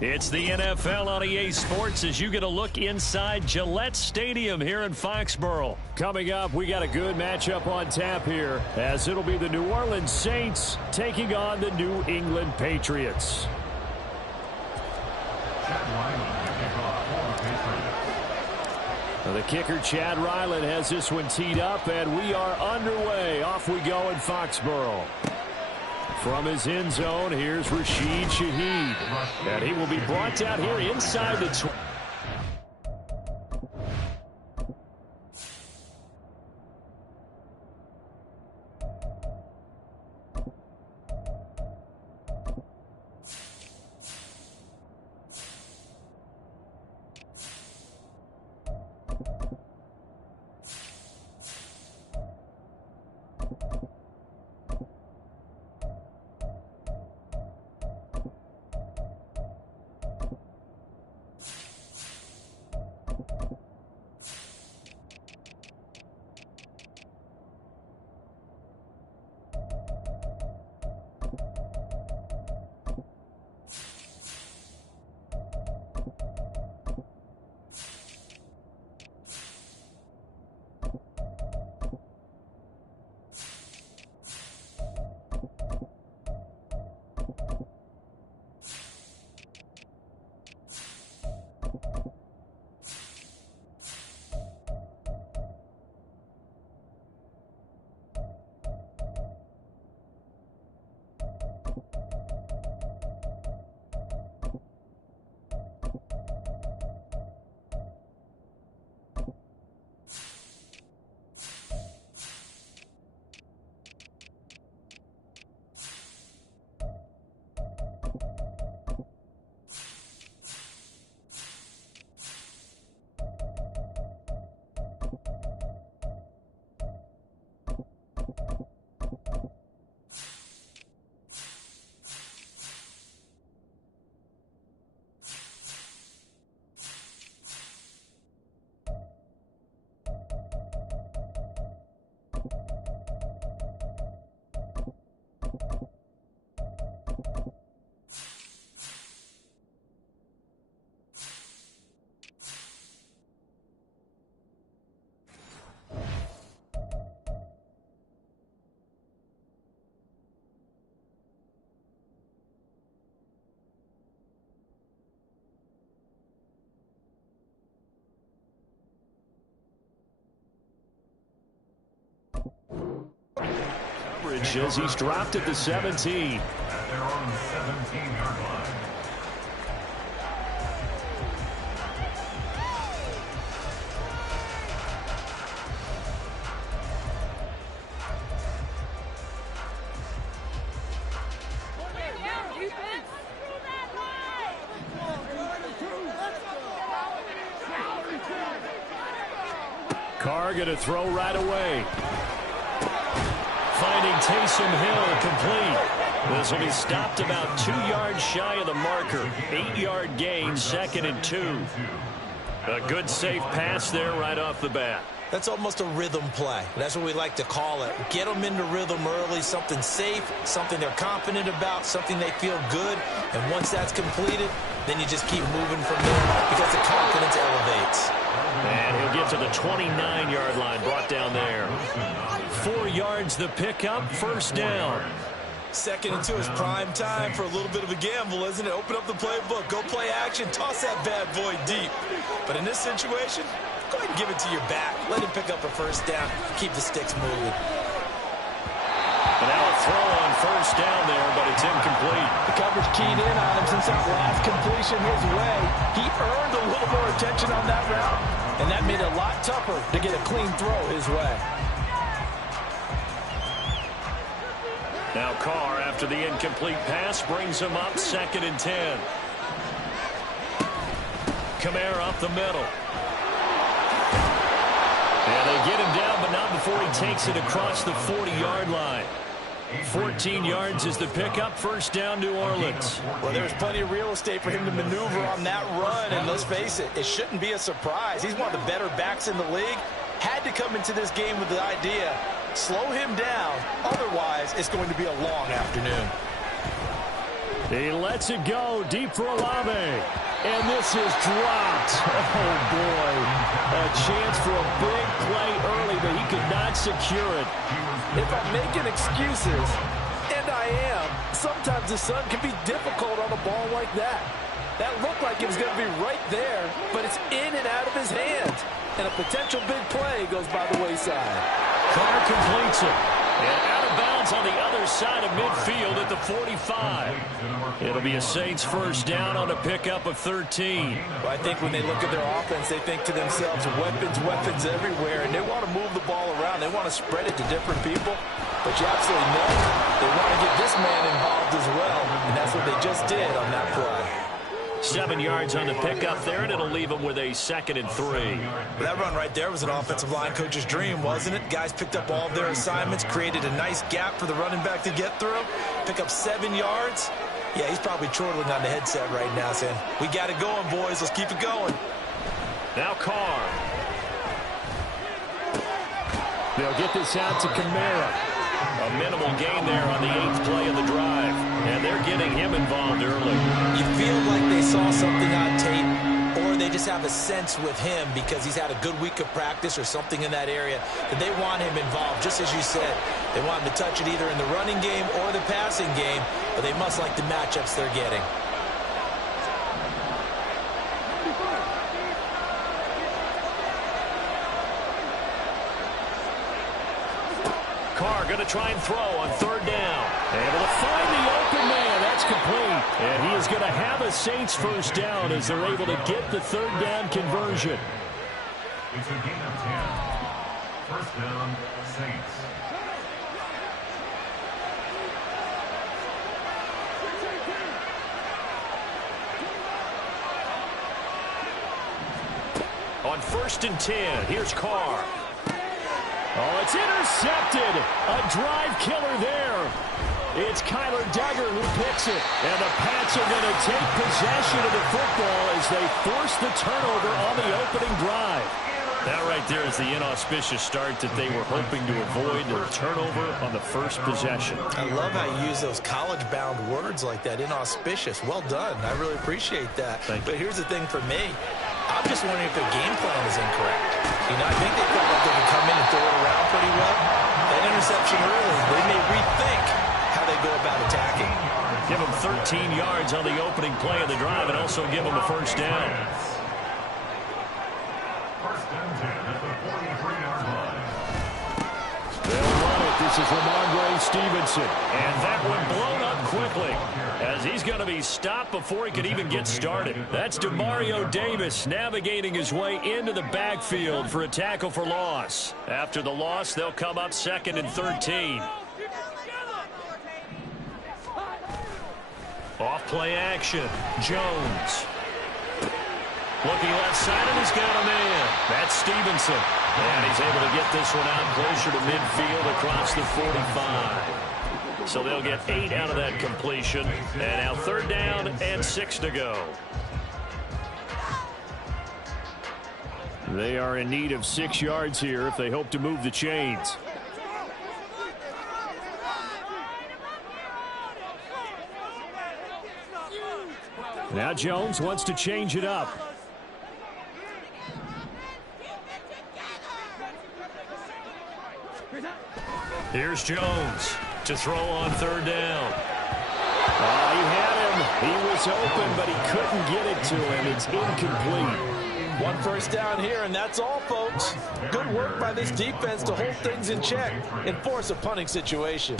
It's the NFL on EA Sports as you get a look inside Gillette Stadium here in Foxborough. Coming up, we got a good matchup on tap here as it'll be the New Orleans Saints taking on the New England Patriots. The kicker, Chad Ryland, has this one teed up, and we are underway. Off we go in Foxborough. From his end zone, here's Rashid Shaheed. And he will be brought down here inside the 20. As he's dropped at the 17. At their own 17-yard line. Carr going to throw right away. Finding Taysom Hill complete. This will be stopped about 2 yards shy of the marker. 8-yard gain, 2nd and 2. A good safe pass there right off the bat. That's almost a rhythm play. That's what we like to call it. Get them into rhythm early, something safe, something they're confident about, something they feel good. And once that's completed, then you just keep moving from there because the confidence elevates. And he'll get to the 29-yard line, brought down there. 4 yards the pickup, 1st down. 2nd and 2 is prime time for a little bit of a gamble, isn't it? Open up the playbook, go play action, toss that bad boy deep. But in this situation, go ahead and give it to your back. Let him pick up a 1st down, keep the sticks moving. And now a throw on 1st down there, but it's incomplete. The coverage keyed in on him since that last completion his way. He earned a little more attention on that route, and that made it a lot tougher to get a clean throw his way. Now Carr, after the incomplete pass, brings him up 2nd and 10. Kamara up the middle. And they get him down, but not before he takes it across the 40-yard line. 14 yards is the pickup, 1st down, New Orleans. Well, there's plenty of real estate for him to maneuver on that run, and let's face it, it shouldn't be a surprise. He's one of the better backs in the league. Had to come into this game with the idea, slow him down, otherwise it's going to be a long afternoon. He lets it go deep for Olave. And this is dropped. Oh, boy. A chance for a big play early, but he could not secure it. If I'm making excuses, and I am, sometimes the sun can be difficult on a ball like that. That looked like it was going to be right there, but it's in and out of his hands. And a potential big play goes by the wayside. Carr completes it. And out of bounds on the other side of midfield at the 45. It'll be a Saints first down on a pickup of 13. Well, I think when they look at their offense, they think to themselves, weapons everywhere, and they want to move the ball around. They want to spread it to different people. But you absolutely know they want to get this man involved as well, and that's what they just did on that play. 7 yards on the pickup there, and it'll leave them with a 2nd and 3. Well, that run right there was an offensive line coach's dream, wasn't it? Guys picked up all of their assignments, created a nice gap for the running back to get through, pick up 7 yards. Yeah, he's probably chortling on the headset right now saying, we got it going, boys. Let's keep it going. Now Carr. They'll get this out to Kamara. A minimal gain there on the 8th play of the drive. And they're getting him involved early. You feel like they saw something on tape, or they just have a sense with him because he's had a good week of practice or something in that area that they want him involved. Just as you said, they want him to touch it either in the running game or the passing game, but they must like the matchups they're getting. Carr going to try and throw on 3rd down. Able to find the open man. That's complete. And he is going to have a Saints first down as they're able to get the 3rd down conversion. It's a gain of 10. First down, Saints. On 1st and 10, here's Carr. Oh, it's intercepted. A drive killer there. It's Kyler Duggar who picks it. And the Pats are going to take possession of the football as they force the turnover on the opening drive. That right there is the inauspicious start that they were hoping to avoid, the turnover on the first possession. I love how you use those college-bound words like that, inauspicious. Well done. I really appreciate that. But here's the thing for me. I'm just wondering if their game plan is incorrect. You know, I think they felt like they could come in and throw it around pretty well. That interception early, they may rethink how they go about attacking. Give them 13 yards on the opening play of the drive and also give them a first down. First and 10 at the 43-yard line. They'll run it. This is Ramondre Stevenson. And that one blown up quickly as he's going to be stopped before he could even get started. That's Demario Davis navigating his way into the backfield for a tackle for loss. After the loss, they'll come up 2nd and 13. Off play action. Jones. Looking left side, and he's got a man. That's Stevenson. And he's able to get this one out closer to midfield across the 45. So they'll get 8 out of that completion. And now 3rd down and 6 to go. They are in need of 6 yards here if they hope to move the chains. Now Jones wants to change it up. Here's Jones to throw on 3rd down. He had him. He was open, but he couldn't get it to him. It's incomplete. 1 first down here, and that's all, folks. Good work by this defense to hold things in check and force a punting situation.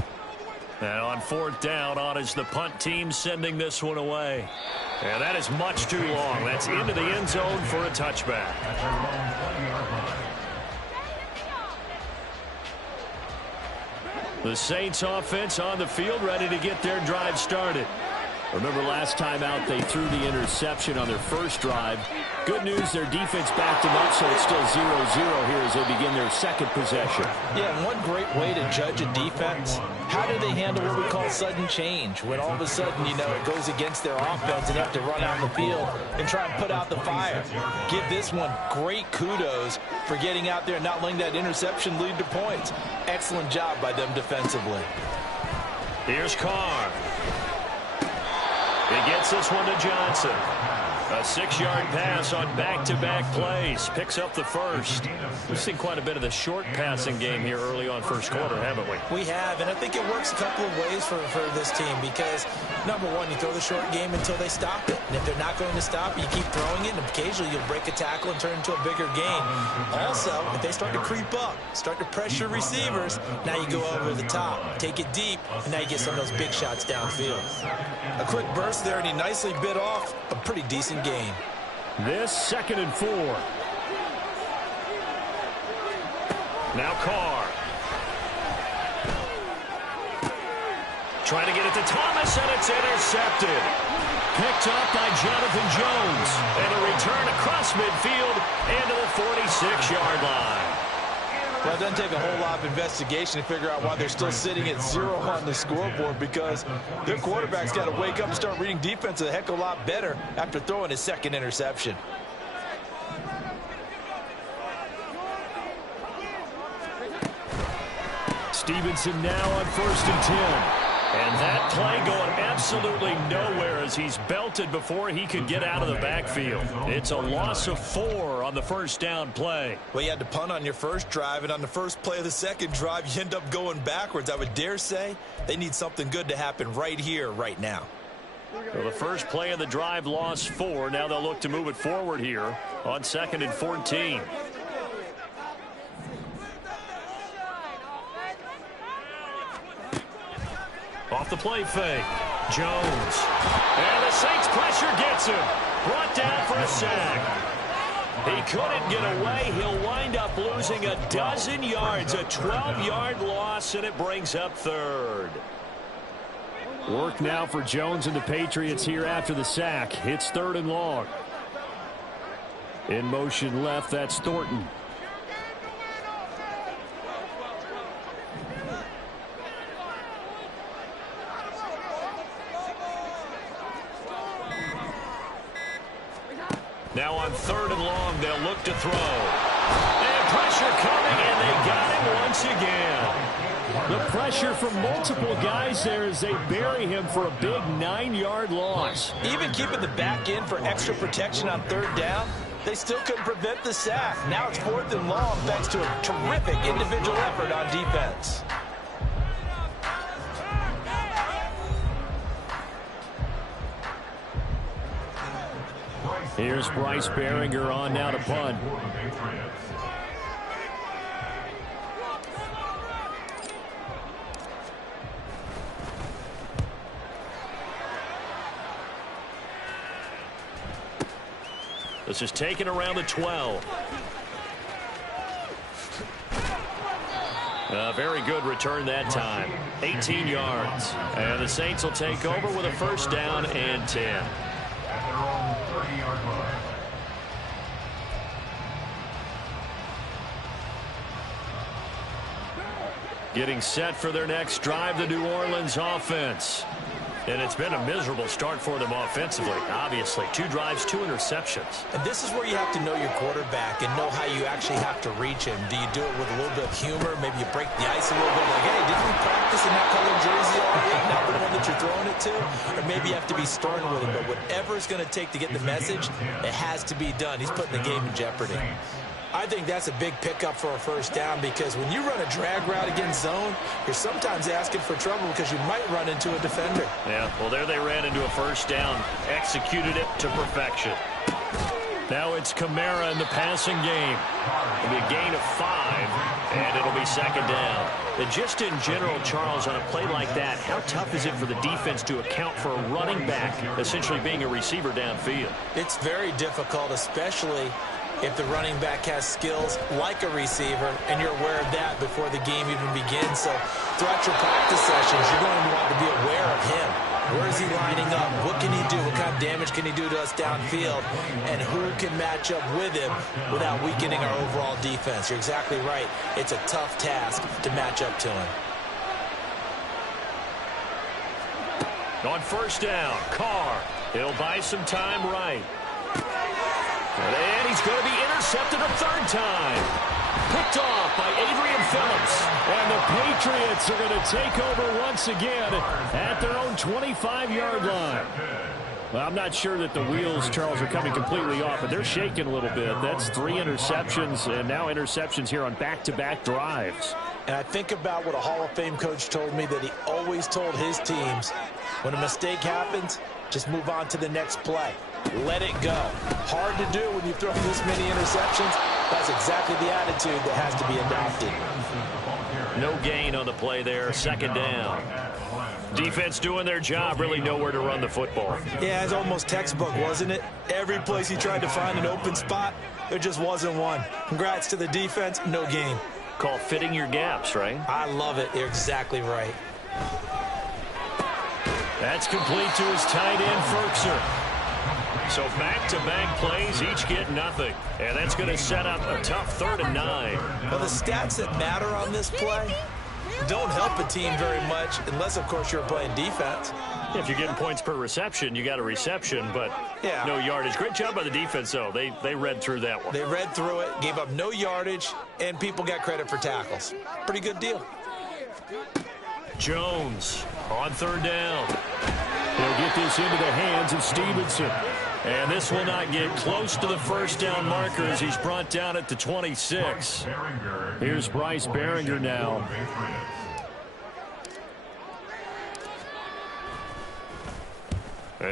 And on 4th down, on is the punt team sending this one away. And that is much too long. That's into the end zone for a touchback. The Saints offense on the field ready to get their drive started. Remember last time out they threw the interception on their first drive. Good news, their defense backed them up, so it's still 0-0 here as they begin their 2nd possession. Yeah, and one great way to judge a defense, how do they handle what we call sudden change? When all of a sudden, you know, it goes against their offense and they have to run out in the field and try and put out the fire. Give this one great kudos for getting out there and not letting that interception lead to points. Excellent job by them defensively. Here's Carr. He gets this one to Johnson. A 6-yard pass on back-to-back plays. Picks up the first. We've seen quite a bit of the short passing game here early on first quarter, haven't we? We have, and I think it works a couple of ways for this team because, number one, you throw the short game until they stop it. And if they're not going to stop it, you keep throwing it, and occasionally you'll break a tackle and turn it into a bigger gain. Also, if they start to creep up, start to pressure receivers, now you go over the top, take it deep, and now you get some of those big shots downfield. A quick burst there, and he nicely bit off a pretty decent gain. This 2nd and 4. Now Carr. Trying to get it to Thomas, and it's intercepted. Picked up by Jonathan Jones. And a return across midfield into the 46-yard line. Well, it doesn't take a whole lot of investigation to figure out why they're still sitting at 0 on the scoreboard, because their quarterback's got to wake up and start reading defense a heck of a lot better after throwing his 2nd interception. Stevenson now on 1st and 10. And that play going absolutely nowhere as he's belted before he could get out of the backfield. It's a loss of 4 on the first down play. Well, you had to punt on your first drive, and on the first play of the second drive, you end up going backwards. I would dare say they need something good to happen right here, right now. Well, the first play of the drive lost 4. Now they'll look to move it forward here on 2nd and 14. Off the play fake. Jones. And the Saints pressure gets him. Brought down for a sack. He couldn't get away. He'll wind up losing a dozen yards. A 12-yard loss, and it brings up 3rd. Work now for Jones and the Patriots here after the sack. It's 3rd and long. In motion left, that's Thornton. Now on 3rd and long, they'll look to throw. And pressure coming, and they got him once again. The pressure from multiple guys there as they bury him for a big 9-yard loss. Even keeping the back end for extra protection on 3rd down, they still couldn't prevent the sack. Now it's 4th and long thanks to a terrific individual effort on defense. Here's Bryce Behringer on now to punt. This is taken around the 12. A very good return that time. 18 yards. And the Saints will take over with a 1st down and 10. At their own 30-yard line. Getting set for their next drive, the New Orleans offense. And it's been a miserable start for them offensively, obviously. 2 drives, 2 interceptions. And this is where you have to know your quarterback and know how you actually have to reach him. Do you do it with a little bit of humor? Maybe you break the ice a little bit. Like, hey, didn't we practice in that colored jersey already? Not the one that you're throwing it to? Or maybe you have to be stern with him. But whatever it's going to take to get the message, it has to be done. He's putting the game in jeopardy. I think that's a big pickup for a 1st down, because when you run a drag route against zone, you're sometimes asking for trouble because you might run into a defender. Yeah, well, there they ran into a 1st down, executed it to perfection. Now it's Kamara in the passing game. It'll be a gain of 5, and it'll be 2nd down. And just in general, Charles, on a play like that, how tough is it for the defense to account for a running back essentially being a receiver downfield? It's very difficult, especially if the running back has skills like a receiver, and you're aware of that before the game even begins. So throughout your practice sessions, you're going to want to be aware of him. Where is he lining up? What can he do? What kind of damage can he do to us downfield? And who can match up with him without weakening our overall defense? You're exactly right. It's a tough task to match up to him. On 1st down, Carr. He'll buy some time right. And he's going to be intercepted a third time. Picked off by Adrian Phillips. And the Patriots are going to take over once again at their own 25-yard line. Well, I'm not sure that the wheels, Charles, are coming completely off, but they're shaking a little bit. That's 3 interceptions, and now interceptions here on back-to-back drives. And I think about what a Hall of Fame coach told me, that he always told his teams, when a mistake happens, just move on to the next play. Let it go. Hard to do when you throw this many interceptions. That's exactly the attitude that has to be adopted. No gain on the play there, second down. Defense doing their job, really nowhere to run the football. Yeah, it's almost textbook, wasn't it? Every place he tried to find an open spot, there just wasn't one. Congrats to the defense, no gain. Called fitting your gaps, right? I love it. You're exactly right. That's complete to his tight end, Ferkser. So back-to-back plays, each get nothing. And that's going to set up a tough 3rd and 9. Well, the stats that matter on this play don't help a team very much, unless, of course, you're playing defense. If you're getting points per reception, you got a reception, but no yardage. Great job by the defense, though. They read through that one. They read through it, gave up no yardage, and people got credit for tackles. Pretty good deal. Jones on 3rd down. He'll get this into the hands of Stevenson. And this will not get close to the first down marker as he's brought down at the 26. Here's Bryce Behringer now.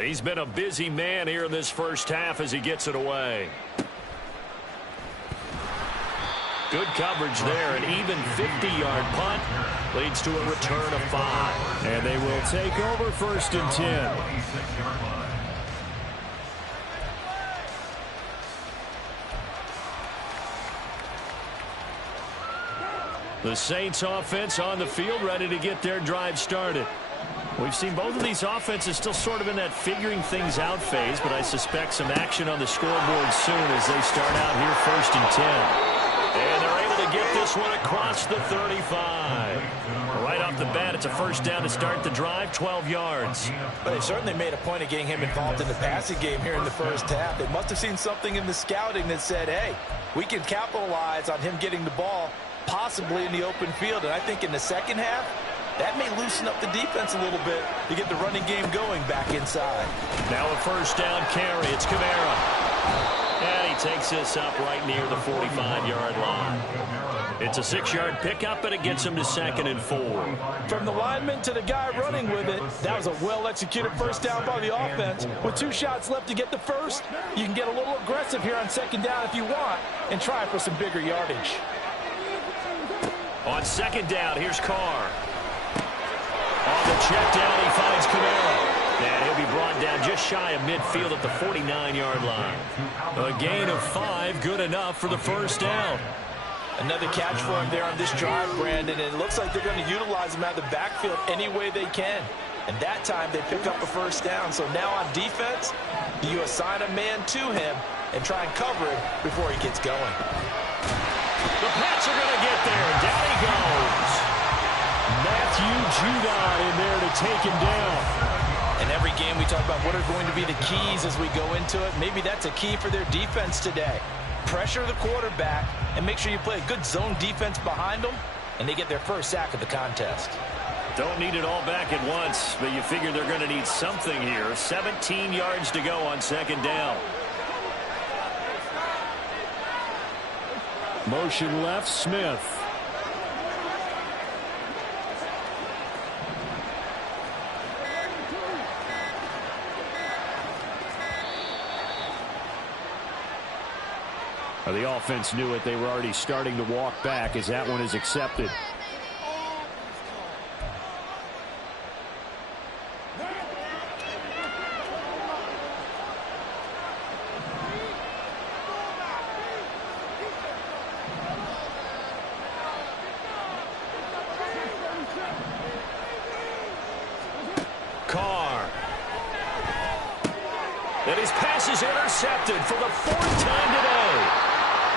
He's been a busy man here in this first half as he gets it away. Good coverage there. An even 50-yard punt leads to a return of 5. And they will take over 1st and 10. The Saints offense on the field, ready to get their drive started. We've seen both of these offenses still sort of in that figuring things out phase, but I suspect some action on the scoreboard soon as they start out here 1st and 10. And they're able to get this one across the 35. Right off the bat, it's a first down to start the drive, 12 yards. But they certainly made a point of getting him involved in the passing game here in the first half. They must have seen something in the scouting that said, hey, we can capitalize on him getting the ball possibly in the open field. And I think in the second half, that may loosen up the defense a little bit to get the running game going back inside. Now a first down carry. It's Kamara. And he takes this up right near the 45-yard line. It's a 6-yard pickup, and it gets him to 2nd and 4. From the lineman to the guy running with it, that was a well-executed first down by the offense. With 2 shots left to get the first, you can get a little aggressive here on 2nd down if you want and try for some bigger yardage. On 2nd down, here's Carr. On the check down, he finds Kamara. And he'll be brought down just shy of midfield at the 49-yard line. A gain of 5, good enough for the first down. Another catch for him there on this drive, Brandon. And it looks like they're going to utilize him out of the backfield any way they can. And that time they pick up a first down. So now on defense, you assign a man to him and try and cover him before he gets going. The Pats are going to get there. Down he goes. Matthew Judon in there to take him down. And every game we talk about what are going to be the keys as we go into it. Maybe that's a key for their defense today. Pressure the quarterback and make sure you play a good zone defense behind them, and they get their first sack of the contest. Don't need it all back at once, but you figure they're going to need something here. 17 yards to go on 2nd down. Motion left, Smith. The offense knew it. They were already starting to walk back as that one is accepted. Carr. And his pass is intercepted for the 4th time today.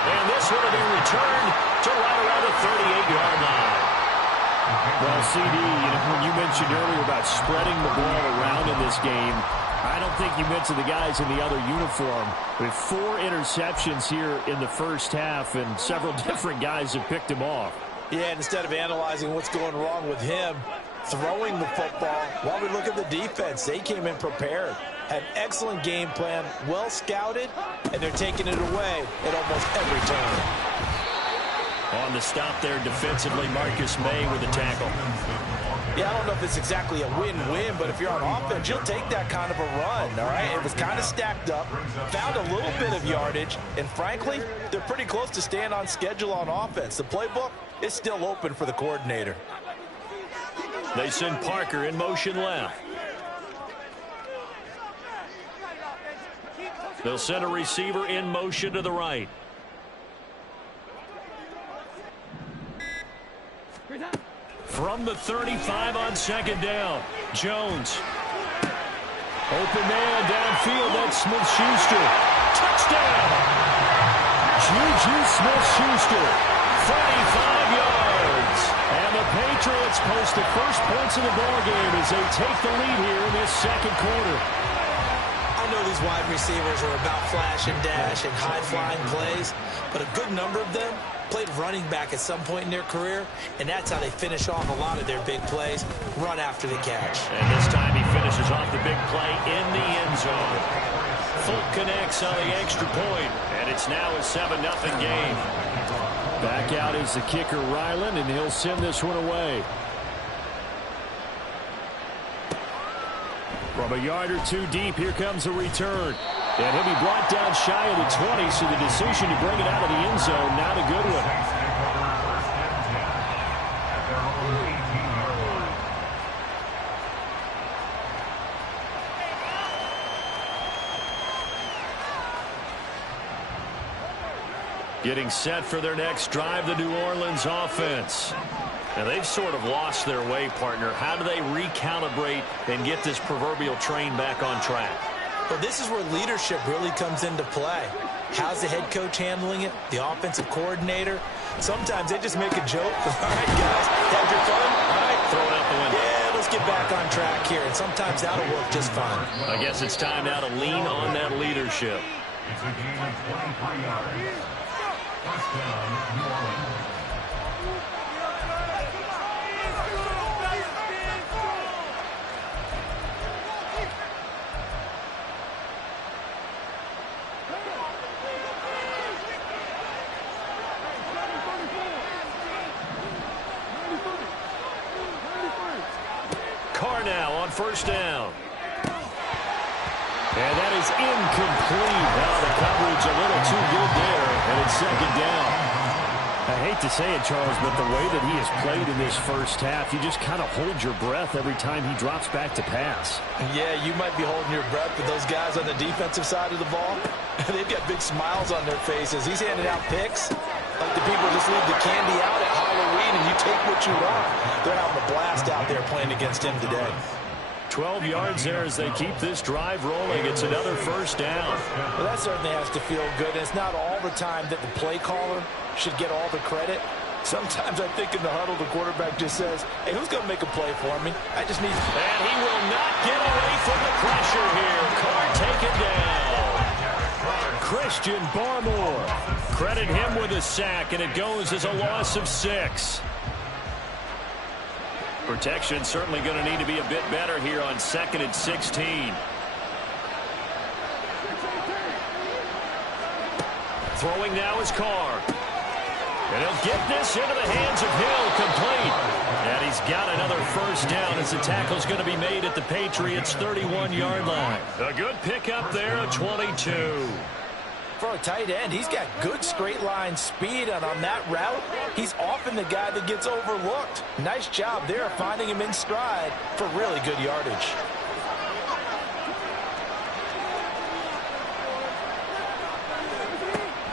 And this one will be returned to right around the 38-yard line. Well, CD, when you mentioned earlier about spreading the ball around in this game, I don't think you mentioned the guys in the other uniform. With 4 interceptions here in the first half, and several different guys have picked him off. Yeah, and instead of analyzing what's going wrong with him throwing the football, while we look at the defense, they came in prepared. Had an excellent game plan, well scouted, and they're taking it away at almost every turn. On the stop there defensively, Marcus May with a tackle. Yeah, I don't know if it's exactly a win-win, but if you're on offense, you'll take that kind of a run, all right? It was kind of stacked up, found a little bit of yardage, and frankly, they're pretty close to staying on schedule on offense. The playbook is still open for the coordinator. They send Parker in motion left. They'll send a receiver in motion to the right. From the 35 on second down, Jones. Open man downfield, that's Smith-Schuster. Touchdown! Juju Smith-Schuster, 45 yards. And the Patriots post the first points of the ballgame as they take the lead here in this second quarter. I know these wide receivers are about flash and dash and high-flying plays, but a good number of them played running back at some point in their career, and that's how they finish off a lot of their big plays, run after the catch. And this time he finishes off the big play in the end zone. Fulk connects on the extra point, and it's now a 7-0 game. Back out is the kicker, Ryland, and he'll send this one away. From a yard or 2 deep, here comes the return. And he'll be brought down shy of the 20, so the decision to bring it out of the end zone, not a good one. Getting set for their next drive, the New Orleans offense. Now, they've sort of lost their way, partner. How do they recalibrate and get this proverbial train back on track? Well, this is where leadership really comes into play. How's the head coach handling it? The offensive coordinator? Sometimes they just make a joke. All right, guys, had your fun? All right, throw it out the window. Yeah, let's get back on track here. And sometimes that'll work just fine. I guess it's time now to lean on that leadership. It's a gain of 23 yards. First down, New Orleans. Now on first down. And that is incomplete. Now the coverage a little too good there, and it's second down. I hate to say it, Charles, but the way that he has played in this first half, you just kind of hold your breath every time he drops back to pass. Yeah, you might be holding your breath, but those guys on the defensive side of the ball, they've got big smiles on their faces. He's handing out picks like the people just leave the candy out at Halloween and you take what you want. They're having a blast out there playing against him today. 12 yards there as they keep this drive rolling. It's another first down. Well, that certainly has to feel good. And it's not all the time that the play caller should get all the credit. Sometimes I think in the huddle, the quarterback just says, hey, who's going to make a play for me? I just need... And he will not get away from the pressure here. Carr taken down. Christian Barmore. Credit him with a sack, and it goes as a loss of 6. Protection certainly going to need to be a bit better here on 2nd and 16. Throwing now is Carr. And he'll get this into the hands of Hill, complete. And he's got another first down as the tackle's going to be made at the Patriots' 31-yard line. A good pickup there at 22. For a tight end, he's got good straight line speed, and on that route, he's often the guy that gets overlooked. Nice job there finding him in stride for really good yardage.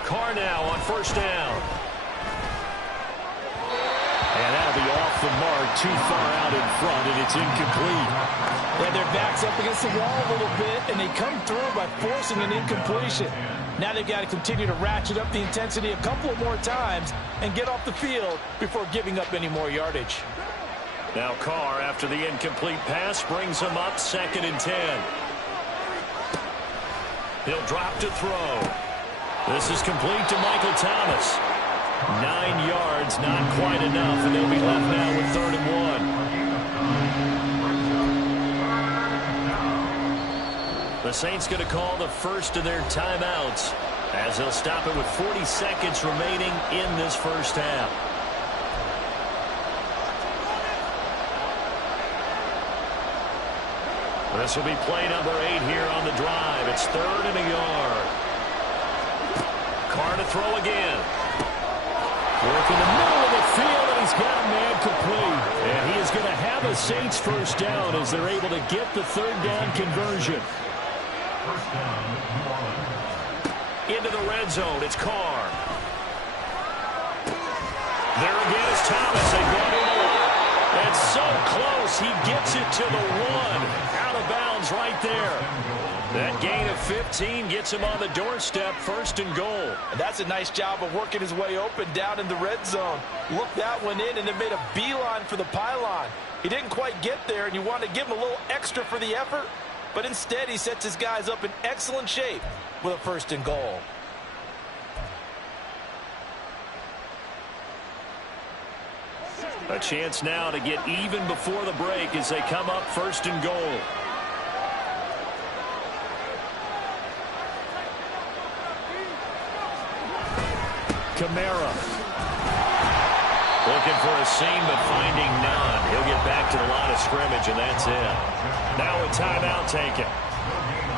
Carr now on first down. And that'll be off the mark, too far out in front, and it's incomplete. Yeah, their back's up against the wall a little bit, and they come through by forcing an incompletion. Now they've got to continue to ratchet up the intensity a couple more times and get off the field before giving up any more yardage. Now Carr, after the incomplete pass, brings him up 2nd and 10. He'll drop to throw. This is complete to Michael Thomas. 9 yards, not quite enough, and they'll be left now with 3rd and 1. The Saints going to call the first of their timeouts as they'll stop it with 40 seconds remaining in this first half. This will be play number 8 here on the drive. It's 3rd and a yard. Carr to throw again. Work in the middle of the field, and he's got a man complete. And he is going to have a Saints first down as they're able to get the 3rd down conversion. First down, New Orleans. Into the red zone, it's Carr. There again is Thomas. They brought him a lot. And so close, he gets it to the 1. Out of bounds right there. That gain of 15 gets him on the doorstep, 1st and goal. And that's a nice job of working his way open down in the red zone. Looked that one in and then made a beeline for the pylon. He didn't quite get there, and you want to give him a little extra for the effort, but instead he sets his guys up in excellent shape with a 1st and goal. A chance now to get even before the break as they come up 1st and goal. Kamara. Looking for a seam, but finding none. He'll get back to the line of scrimmage, and that's it. Now a timeout taken.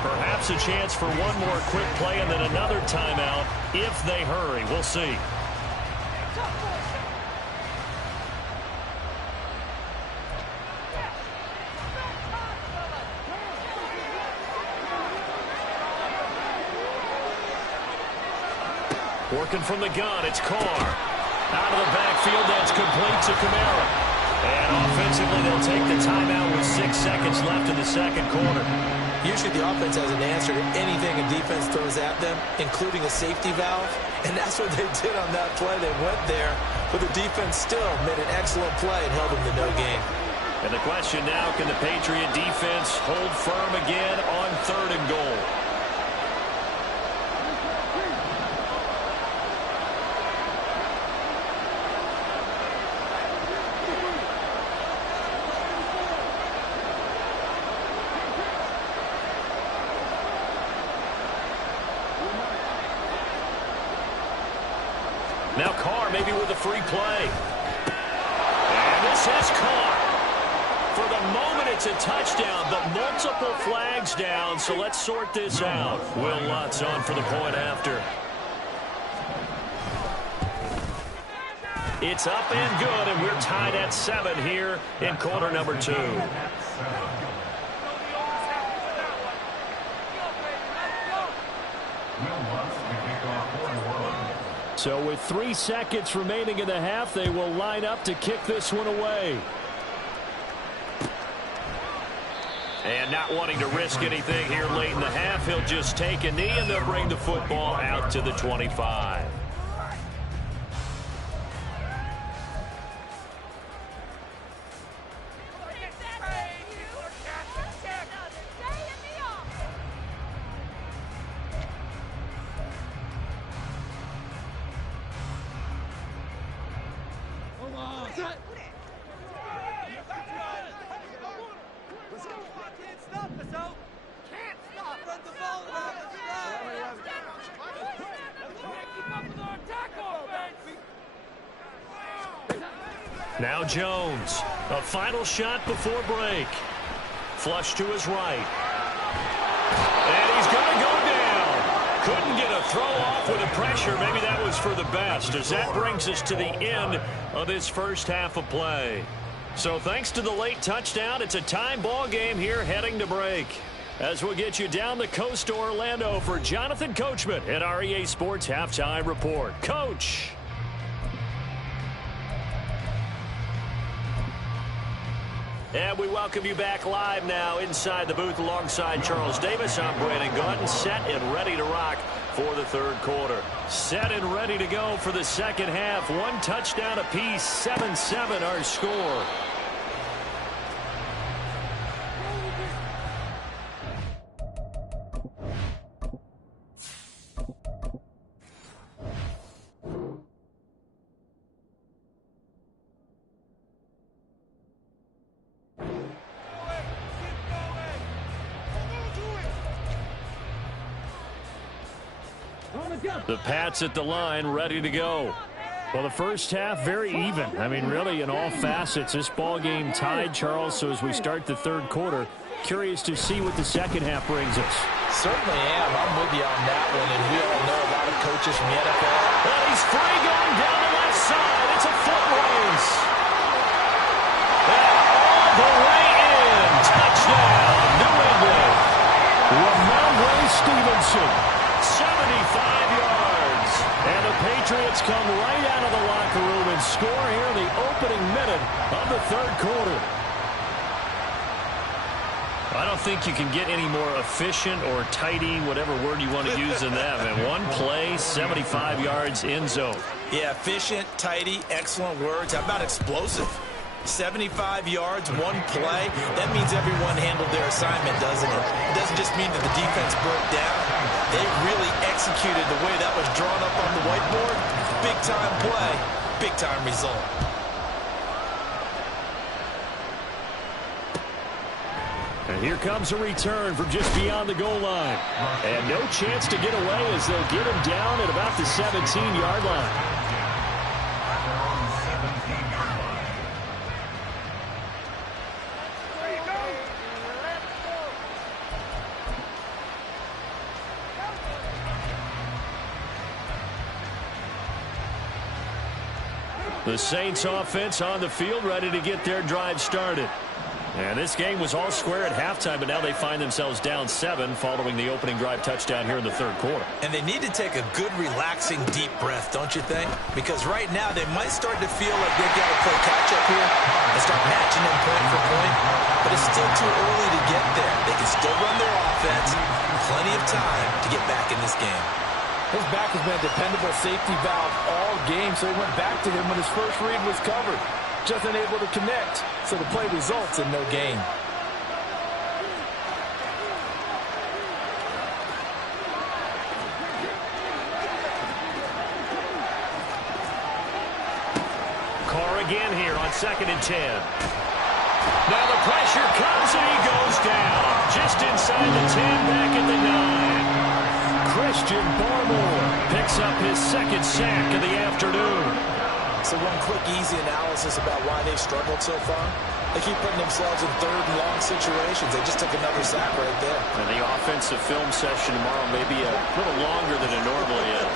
Perhaps a chance for one more quick play and then another timeout if they hurry. We'll see. Working from the gun, it's Carr. Out of the backfield, that's complete to Kamara. And offensively, they'll take the timeout with 6 seconds left in the 2nd quarter. Usually the offense has an answer to anything a defense throws at them, including a safety valve. And that's what they did on that play. They went there, but the defense still made an excellent play and held them to no gain. And the question now, can the Patriot defense hold firm again on 3rd and goal? Now Carr maybe with a free play. And this is Carr. For the moment, it's a touchdown, but multiple flags down, so let's sort this out. Will Lutz on for the point after. It's up and good, and we're tied at 7 here in quarter number 2. So with 3 seconds remaining in the half, they will line up to kick this one away. And not wanting to risk anything here late in the half, he'll just take a knee, and they'll bring the football out to the 25. Now Jones, a final shot before break. Flush to his right. And he's going to go down. Couldn't get a throw off with the pressure. Maybe that was for the best, as that brings us to the end of this first half of play. So thanks to the late touchdown, it's a time ball game here heading to break. As we'll get you down the coast to Orlando for Jonathan Coachman at our EA Sports Halftime Report. Coach. And we welcome you back live now inside the booth alongside Charles Davis. I'm Brandon Gaunt, set and ready to rock for the 3rd quarter. Set and ready to go for the 2nd half. 1 touchdown apiece, 7-7 our score. The Pats at the line, ready to go. Well, the first half, very even. I mean, really, in all facets, this ball game tied, Charles. So as we start the third quarter, curious to see what the second half brings us. Certainly am. I'm with you on that one, and we all know a lot of coaches from the NFL. And he's free going down the left side. It's a foot race. And all the way in. Touchdown, New England. Ramondre Stevenson, 75 yards. And the Patriots come right out of the locker room and score here in the opening minute of the third quarter. I don't think you can get any more efficient or tidy, whatever word you want to use in that. And one play, 75 yards in zone. Yeah, efficient, tidy, excellent words. How about explosive? 75 yards, one play. That means everyone handled their assignment, doesn't it? It doesn't just mean that the defense broke down. They really executed the way that was drawn up on the whiteboard. Big-time play, big-time result. And here comes a return from just beyond the goal line. And no chance to get away as they'll get him down at about the 17-yard line. The Saints offense on the field, ready to get their drive started. And this game was all square at halftime, but now they find themselves down 7 following the opening drive touchdown here in the third quarter. And they need to take a good, relaxing, deep breath, don't you think? Because right now they might start to feel like they've got to play catch-up here and start matching them point for point. But it's still too early to get there. They can still run their offense. Plenty of time to get back in this game. His back has been a dependable safety valve all game, so he went back to him when his first read was covered. Just unable to connect, so the play results in no gain. Carr again here on 2nd and 10. Now the pressure comes and he goes down. Just inside the 10, back at the 9. Christian Barmore picks up his second sack of the afternoon. So one quick, easy analysis about why they've struggled so far. They keep putting themselves in third and long situations. They just took another sack right there. And the offensive film session tomorrow may be a little longer than it normally is.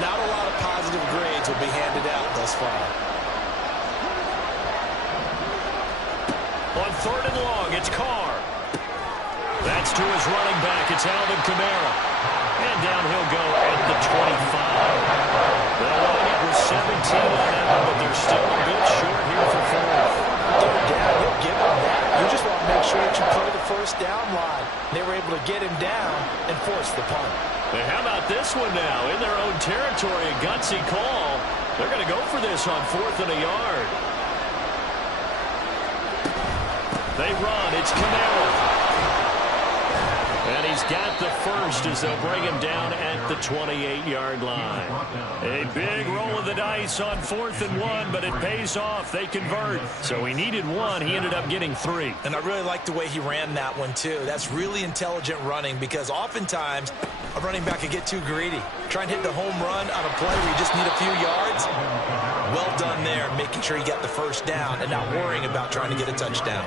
Not a lot of positive grades will be handed out thus far. On 3rd and long, it's Carr. That's to his running back. It's Alvin Kamara. And down he'll go at the 25. They'll line it with 17 on that, but they're still a bit short here for 4th. Third down, you'll give them that. You just want to make sure that you play the first down line. They were able to get him down and force the punt. And how about this one now? In their own territory, a gutsy call. They're going to go for this on 4th and a yard. They run. It's Kamara. And he's got the first as they'll bring him down at the 28-yard line. A big roll of the dice on 4th and 1, but it pays off. They convert. So he needed 1. He ended up getting 3. And I really like the way he ran that one, too. That's really intelligent running because oftentimes a running back can get too greedy. Try and hit the home run on a play where you just need a few yards. Well done there, making sure you got the first down and not worrying about trying to get a touchdown.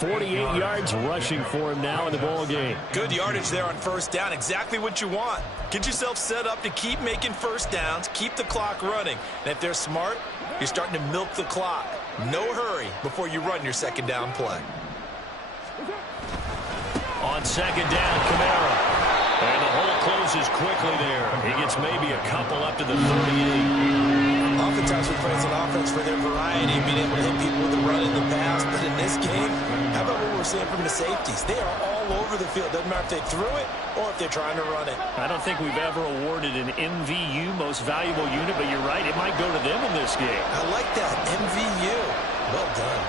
48 yards rushing for him now in the ball game. Good yardage there on first down. Exactly what you want. Get yourself set up to keep making first downs, keep the clock running. And if they're smart, you're starting to milk the clock. No hurry before you run your second down play. On 2nd down, Kamara. And the hole closes quickly there. He gets maybe a couple up to the 38. Oftentimes we praise an offense for their variety, being able to hit people with the run in the pass. But in this game, how about what we're seeing from the safeties? They are all over the field. Doesn't matter if they threw it or if they're trying to run it. I don't think we've ever awarded an MVU, most valuable unit, but you're right, it might go to them in this game. I like that, MVU. Well done.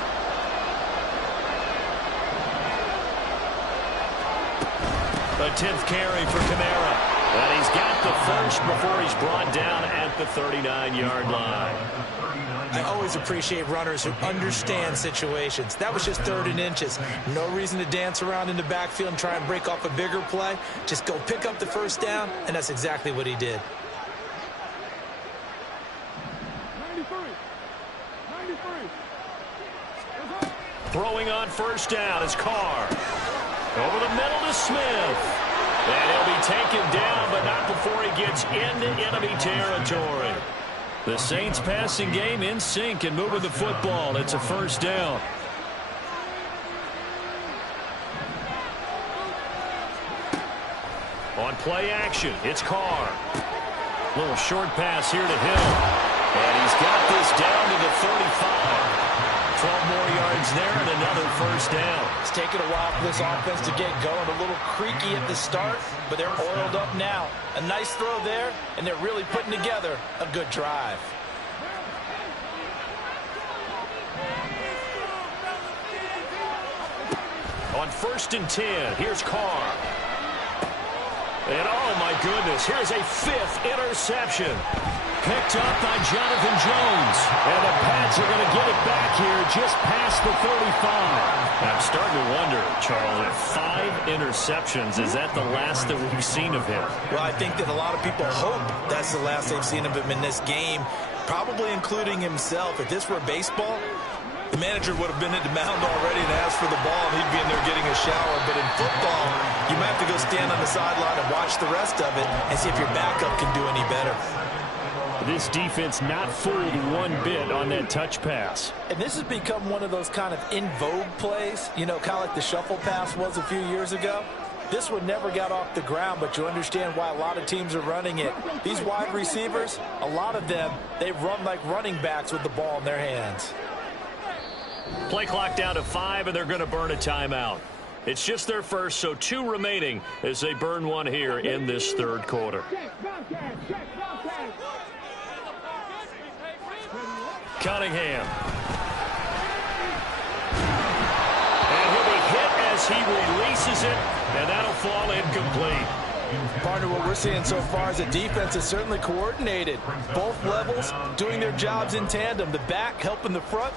A 10th carry for Kamara. And he's got up the first before he's brought down at the 39-yard line. I always appreciate runners who understand situations. That was just 3rd and inches. No reason to dance around in the backfield and try and break off a bigger play. Just go pick up the first down, and that's exactly what he did. Throwing on first down is Carr. Over the middle to Smith. And he'll be taken down, but not before he gets into enemy territory. The Saints passing game in sync and moving the football. It's a first down. On play action, it's Carr. Little short pass here to Hill. And he's got this down to the 35. 12 more yards there and another first down. It's taken a while for this offense to get going. A little creaky at the start, but they're oiled up now. A nice throw there, and they're really putting together a good drive. On 1st and 10, here's Carr. And oh my goodness, here's a 5th interception. Picked up by Jonathan Jones. And the Pats are going to get it back here just past the 35. I'm starting to wonder, Charles, if 5 interceptions, is that the last that we've seen of him? Well, I think that a lot of people hope that's the last they've seen of him in this game, probably including himself. If this were baseball, the manager would have been at the mound already and asked for the ball, and he'd be in there getting a shower. But in football, you might have to go stand on the sideline and watch the rest of it and see if your backup can do any better. This defense not fooled one bit on that touch pass. And this has become one of those kind of in vogue plays, you know, kind of like the shuffle pass was a few years ago. This one never got off the ground, but you understand why a lot of teams are running it. These wide receivers, a lot of them, they run like running backs with the ball in their hands. Play clock down to 5, and they're going to burn a timeout. It's just their first, so 2 remaining as they burn one here in this 3rd quarter. Cunningham. And he'll be hit as he releases it, and that'll fall incomplete. Partner, what we're seeing so far is the defense is certainly coordinated. Both levels doing their jobs in tandem. The back helping the front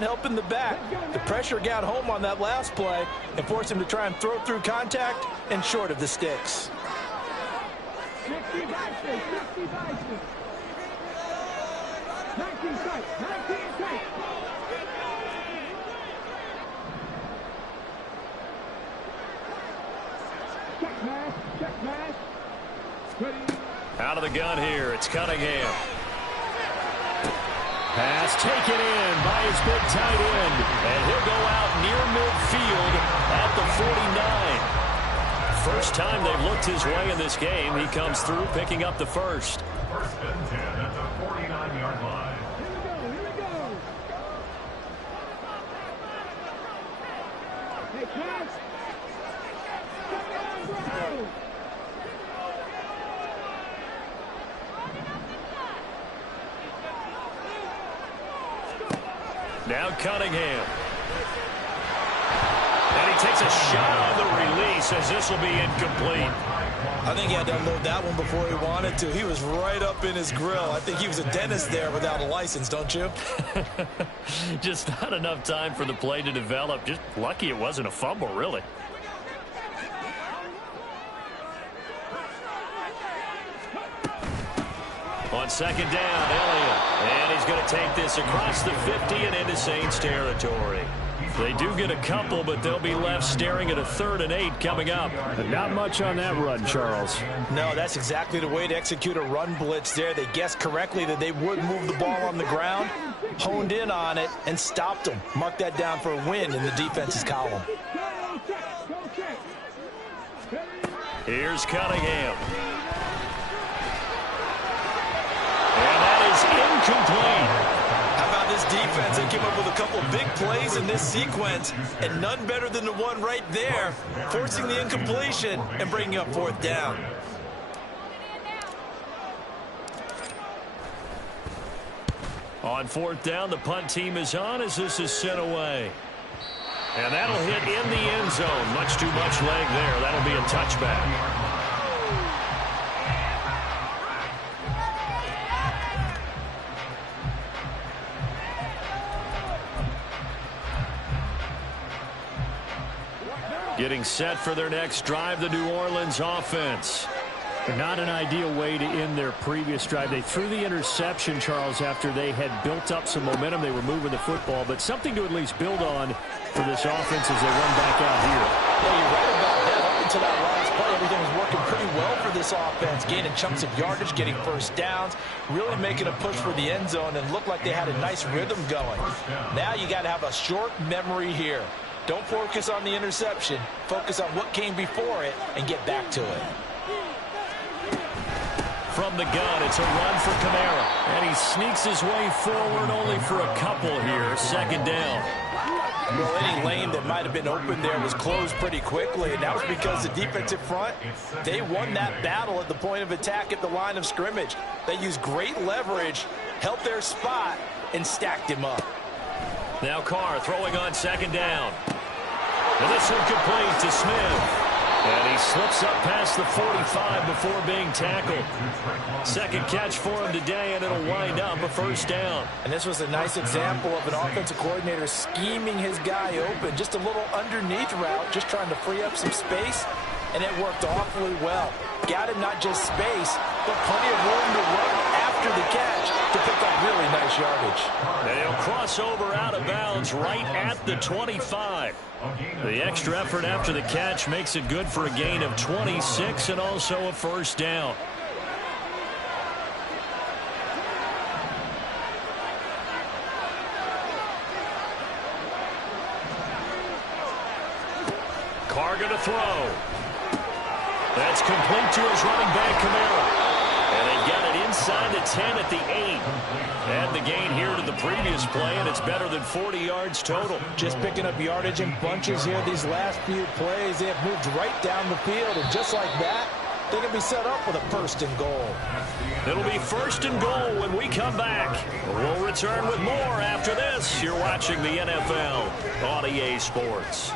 helping the back. The pressure got home on that last play and forced him to try and throw through contact and short of the sticks. Out of the gun here, it's Cunningham. Pass taken in by his big tight end. And he'll go out near midfield at the 49. First time they've looked his way in this game. He comes through picking up the first. 1st and 10 at the 49-yard line. Now Cunningham. And he takes a shot on the release as this will be incomplete. I think he had to unload that one before he wanted to. He was right up in his grill. I think he was a dentist there without a license, don't you? Just not enough time for the play to develop. Just lucky it wasn't a fumble, really. On 2nd down, Elliott. And he's going to take this across the 50 and into Saints territory. They do get a couple, but they'll be left staring at a 3rd and 8 coming up. Not much on that run, Charles. No, that's exactly the way to execute a run blitz there. They guessed correctly that they would move the ball on the ground, honed in on it, and stopped them. Mark that down for a win in the defense's column. Here's Cunningham. And that is incomplete. How about this defense? They came up with a couple big plays in this sequence, and none better than the one right there, forcing the incompletion and bringing up 4th down. On 4th down, the punt team is on as this is sent away. And that'll hit in the end zone. Much too much leg there. That'll be a touchback. Getting set for their next drive, the New Orleans offense. Not an ideal way to end their previous drive. They threw the interception, Charles, after they had built up some momentum. They were moving the football, but something to at least build on for this offense as they run back out here. Yeah, you're right about that. Up until that last play, everything was working pretty well for this offense, gaining chunks of yardage, getting first downs, really making a push for the end zone, and looked like they had a nice rhythm going. Now you got to have a short memory here. Don't focus on the interception. Focus on what came before it and get back to it. From the gun, it's a run for Kamara. And he sneaks his way forward only for a couple here. Second down. Well, any lane that might have been open there was closed pretty quickly, and that was because the defensive front, they won that battle at the point of attack at the line of scrimmage. They used great leverage, held their spot, and stacked him up. Now Carr throwing on second down. And this one complete to Smith. And he slips up past the 45 before being tackled. Second catch for him today, and it'll wind up a first down. And this was a nice example of an offensive coordinator scheming his guy open. Just a little underneath route, just trying to free up some space, and it worked awfully well. Got him not just space, but plenty of room to run after the catch to pick up really nice yardage. And he'll cross over out of bounds right at the 25. The extra effort after the catch makes it good for a gain of 26 and also a first down. Carr going to throw. That's complete to his running back, Kamara. And they've got it inside the 10 at the 8. And the gain here to the previous play, and it's better than 40 yards total. Just picking up yardage in bunches here these last few plays. They have moved right down the field, and just like that, they're going to be set up with a first and goal. It'll be first and goal when we come back. We'll return with more after this. You're watching the NFL on EA Sports.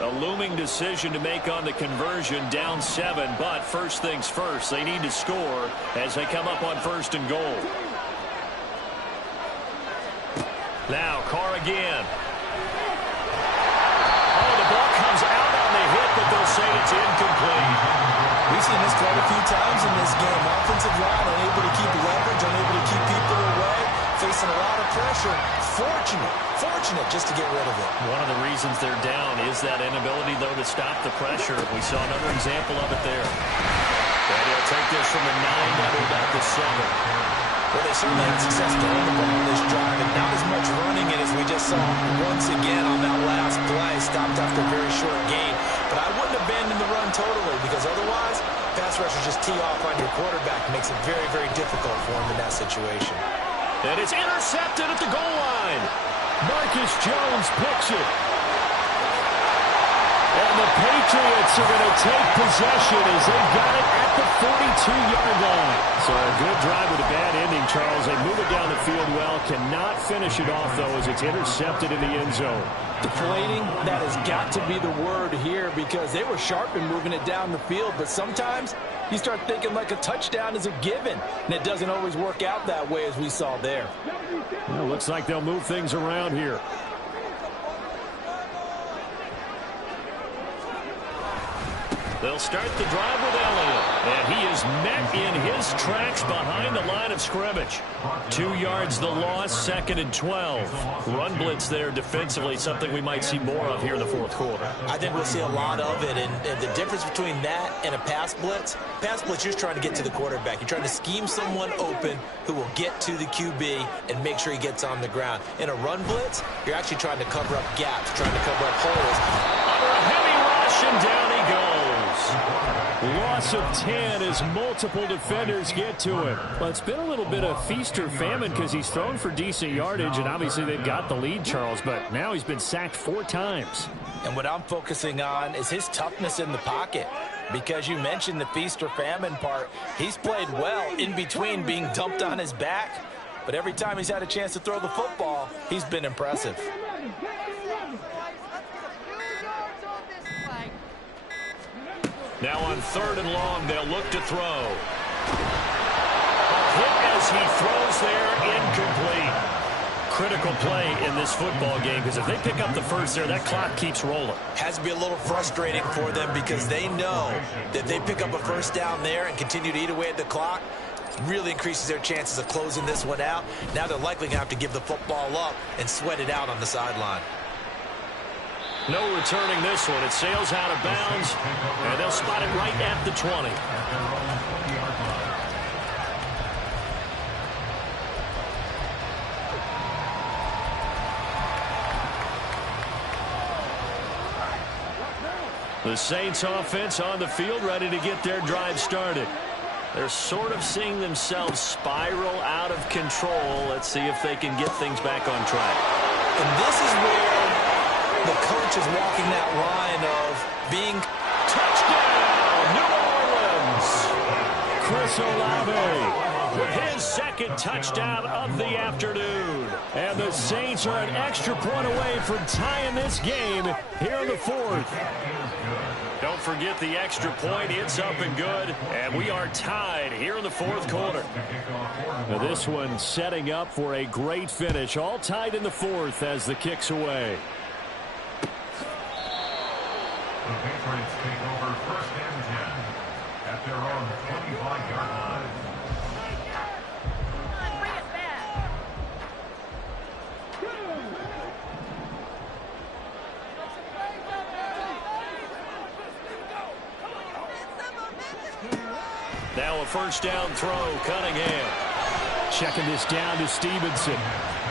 A looming decision to make on the conversion, down 7, but first things first, they need to score as they come up on first and goal. Now Carr again. Oh, the ball comes out on the hit, but they'll say it's incomplete. We've seen this quite a few times in this game. Offensive line unable to keep leverage, unable to keep people away, facing a lot of pressure. Fortunate just to get rid of it. One of the reasons they're down is that inability, though, to stop the pressure. We saw another example of it there. And he'll take this from the 9 down to about the 7. Well, they certainly had success throwing the ball on this drive, and not as much running it as we just saw once again on that last play. Stopped after a very short gain. But I wouldn't abandon the run totally, because otherwise, pass rushers just tee off on your quarterback. It makes it very, very difficult for him in that situation. And it's intercepted at the goal line. Marcus Jones picks it. And the Patriots are going to take possession as they got it at the 42-yard line. So a good drive with a bad ending, Charles. They move it down the field well. Cannot finish it off, though, as it's intercepted in the end zone. Deflating, that has got to be the word here, because they were sharp in moving it down the field. But sometimes you start thinking like a touchdown is a given, and it doesn't always work out that way as we saw there. Well, looks like they'll move things around here. They'll start the drive with Elliott, and he is met in his tracks behind the line of scrimmage. 2 yards the loss, second and 12. Run blitz there defensively, something we might see more of here in the fourth quarter. I think we'll see a lot of it, and the difference between that and a pass blitz, you're just trying to get to the quarterback. You're trying to scheme someone open who will get to the QB and make sure he gets on the ground. In a run blitz, you're actually trying to cover up gaps, trying to cover up holes. Under a heavy rush, and down he goes. Loss of 10 as multiple defenders get to him. Well, it's been a little bit of feast or famine because he's thrown for decent yardage, and obviously they've got the lead, Charles, but now he's been sacked 4 times. And what I'm focusing on is his toughness in the pocket, because you mentioned the feast or famine part. He's played well in between being dumped on his back, but every time he's had a chance to throw the football, he's been impressive. Now on 3rd and long, they'll look to throw. A hit as he throws there, incomplete. Critical play in this football game, because if they pick up the first there, that clock keeps rolling. Has to be a little frustrating for them because they know that they pick up a first down there and continue to eat away at the clock, really increases their chances of closing this one out. Now they're likely going to have to give the football up and sweat it out on the sideline. No returning this one. It sails out of bounds, and they'll spot it right at the 20. The Saints offense on the field, ready to get their drive started. They're sort of seeing themselves spiral out of control. Let's see if they can get things back on track. And this is where the coach is walking that line of being touchdown, New Orleans. Chris Olave with his second touchdown of the afternoon. And the Saints are an extra point away from tying this game here in the 4th. Don't forget the extra point. It's up and good. And we are tied here in the 4th quarter. Now this one setting up for a great finish. All tied in the 4th as the kick's away. The Patriots take over 1st and 10 at their own 25-yard line. Now a first down throw, Cunningham. Checking this down to Stevenson.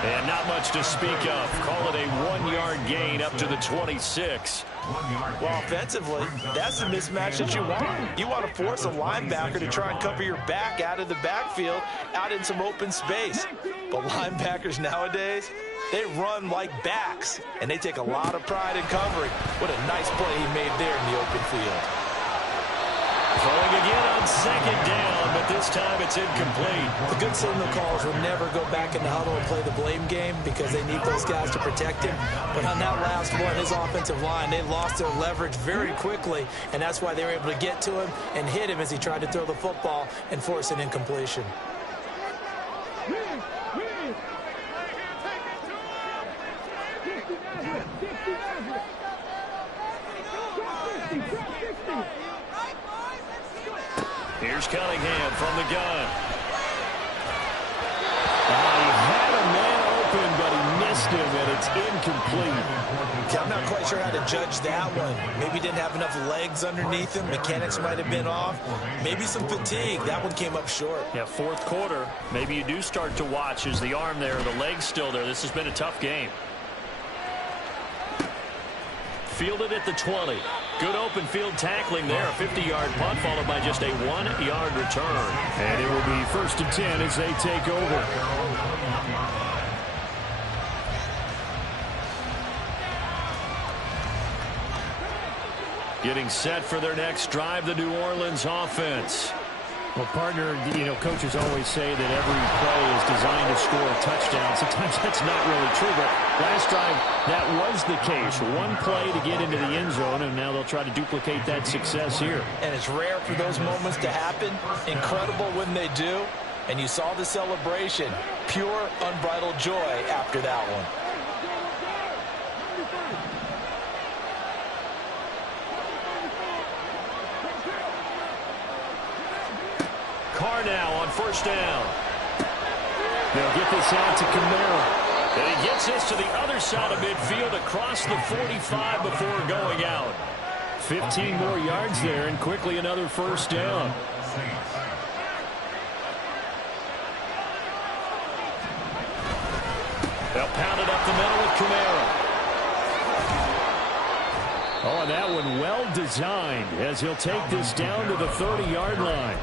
And not much to speak of. Call it a 1-yard gain up to the 26. Well, offensively, that's the mismatch that you want. You want to force a linebacker to try and cover your back out of the backfield, out in some open space. But linebackers nowadays, they run like backs, and they take a lot of pride in covering. What a nice play he made there in the open field. Throwing again on 2nd down, but this time it's incomplete. The good signal callers will never go back in the huddle and play the blame game because they need those guys to protect him. But on that last one, his offensive line, they lost their leverage very quickly, and that's why they were able to get to him and hit him as he tried to throw the football and force an incompletion. Here's Cunningham from the gun. He had a man open, but he missed him, and it's incomplete. Okay, I'm not quite sure how to judge that one. Maybe he didn't have enough legs underneath him. Mechanics might have been off. Maybe some fatigue. That one came up short. Yeah, 4th quarter. Maybe you do start to watch as the arm there, the leg's still there. This has been a tough game. Fielded at the 20. Good open field tackling there. A 50-yard punt followed by just a 1-yard return. And it will be 1st and 10 as they take over. Getting set for their next drive, the New Orleans offense. Well, partner, coaches always say that every play is designed to score a touchdown. Sometimes that's not really true, but last drive, that was the case. One play to get into the end zone, and now they'll try to duplicate that success here. And it's rare for those moments to happen. Incredible when they do. And you saw the celebration. Pure, unbridled joy after that one. Carr now on 1st down. They'll get this out to Kamara. And he gets this to the other side of midfield across the 45 before going out. 15 more yards there, and quickly another 1st down. They'll pound it up the middle with Kamara. Oh, and that one well designed as he'll take this down to the 30-yard line.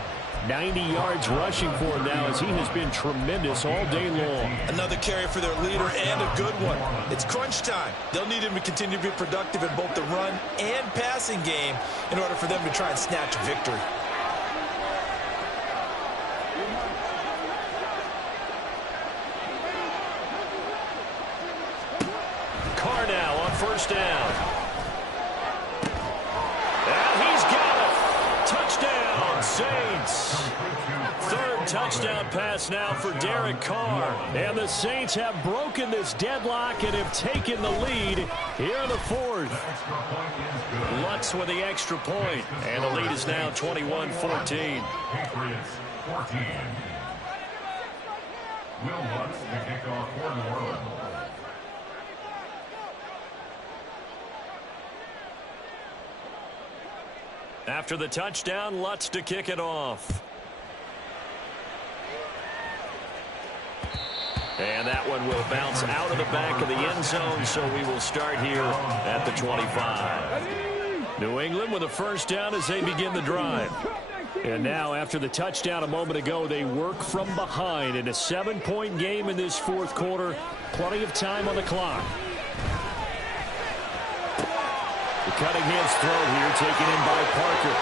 90 yards rushing for him now as he has been tremendous all day long. Another carry for their leader and a good one. It's crunch time. They'll need him to continue to be productive in both the run and passing game in order for them to try and snatch a victory. Carr now on 1st down. And he's got it. yards. Third touchdown pass now for Derek Carr. And the Saints have broken this deadlock and have taken the lead here in the fourth. Lutz with the extra point. And the lead is now 21-14. Patriots 14. Will Lutz to kick off for New Orleans. After the touchdown, Lutz to kick it off. And that one will bounce out of the back of the end zone, so we will start here at the 25. New England with a first down as they begin the drive. And now, after the touchdown a moment ago, they work from behind in a 7-point game in this fourth quarter. Plenty of time on the clock. The Cunningham's throw here taken in by Parker.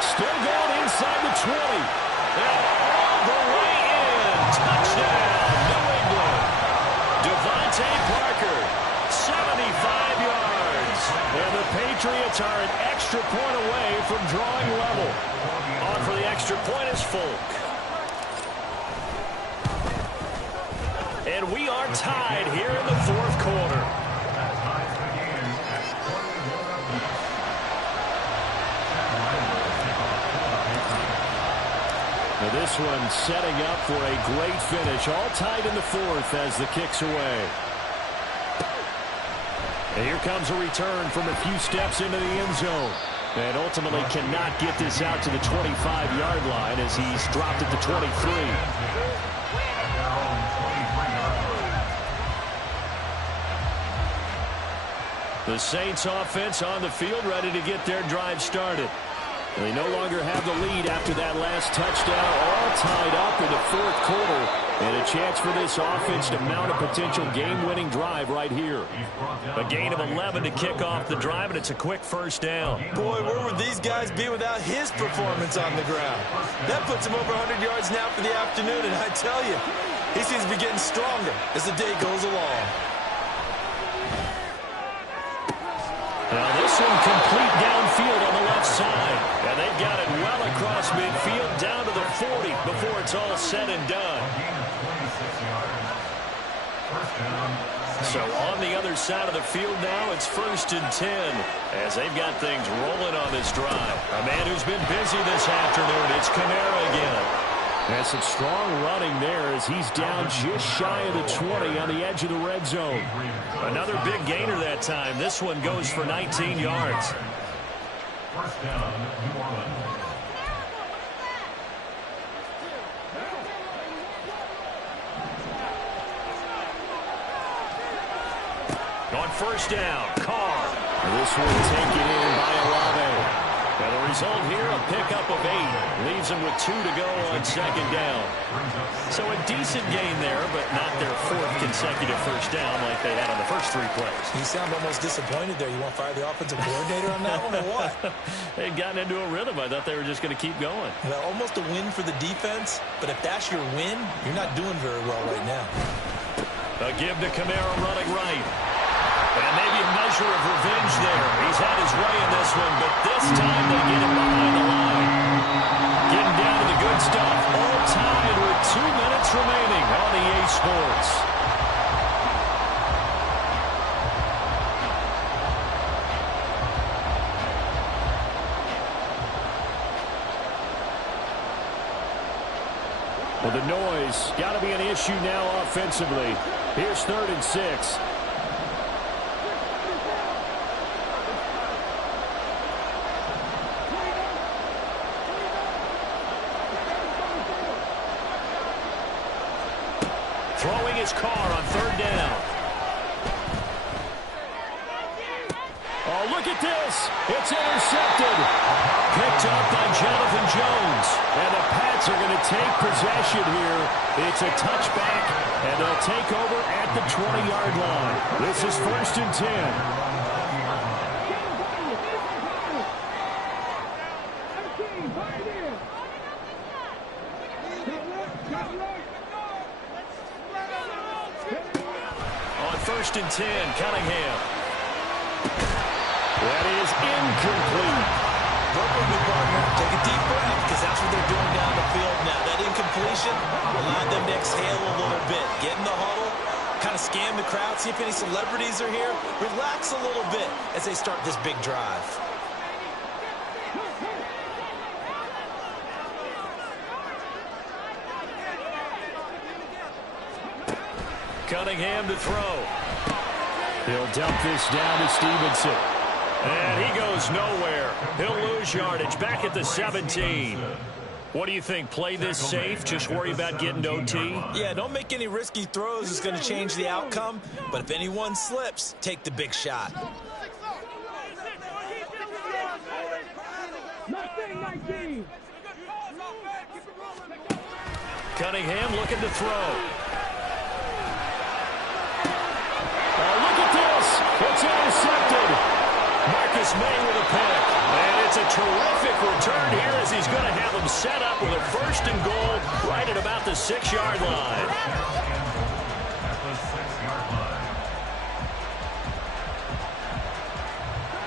Still going inside the 20. And all the way in. Touchdown, New England. Devontae Parker, 75 yards. And the Patriots are an extra point away from drawing level. On for the extra point is Folk. And we are tied here in the fourth quarter. Now this one setting up for a great finish. All tied in the fourth as the kick's away. And here comes a return from a few steps into the end zone. And ultimately cannot get this out to the 25-yard line as he's dropped at the 23. The Saints offense on the field ready to get their drive started. They no longer have the lead after that last touchdown, all tied up in the fourth quarter. And a chance for this offense to mount a potential game-winning drive right here. A gain of 11 to kick off the drive, and it's a quick first down. Boy, where would these guys be without his performance on the ground? That puts him over 100 yards now for the afternoon, and I tell you, he seems to be getting stronger as the day goes along. Now this one complete downfield on the left side. And they've got it well across midfield down to the 40 before it's all said and done. So on the other side of the field now, it's 1st and 10 as they've got things rolling on this drive. A man who's been busy this afternoon, it's Kamara again. And some strong running there as he's down just shy of the 20 on the edge of the red zone. Another big gainer that time. This one goes for 19 yards. First down, New Orleans. On first down, Carr. This one taken in by Olave. And the result here, a pickup of 8. Leaves them with 2 to go on second down. So a decent gain there, but not their 4th consecutive first down like they had on the first 3 plays. You sound almost disappointed there. You want to fire the offensive coordinator on that one or what? They'd gotten into a rhythm. I thought they were just going to keep going. Well, almost a win for the defense, but if that's your win, you're not doing very well right now. A give to Kamara running right. And maybe a measure of revenge there. He's had his way in this one, but this time they get him behind the line. Getting down to the good stuff. All tied with 2 minutes remaining on EA Sports. Well, the noise got to be an issue now offensively. Here's 3rd and 6. Throwing his Carr on 3rd down. Oh, look at this. It's intercepted. Picked up by Jonathan Jones. And the Pats are going to take possession here. It's a touchback, and they'll take over at the 20-yard line. This is 1st and 10. On 1st and 10, Cunningham. That is incomplete. Broke with me, partner. Take a deep breath, because that's what they're doing down the field now. That incompletion allowed them to exhale a little bit. Get in the huddle, kind of scan the crowd, see if any celebrities are here. Relax a little bit as they start this big drive. Cunningham to throw. He'll dump this down to Stevenson. And he goes nowhere. He'll lose yardage back at the 17. What do you think? Play this safe? Just worry about getting to OT? Yeah, don't make any risky throws. It's going to change the outcome. But if anyone slips, take the big shot. Cunningham looking to throw. Oh, look at this. It's intercepted. Marcus May with a pick. And it's a terrific return here as he's going to have them set up with a 1st and goal right at about the 6-yard line.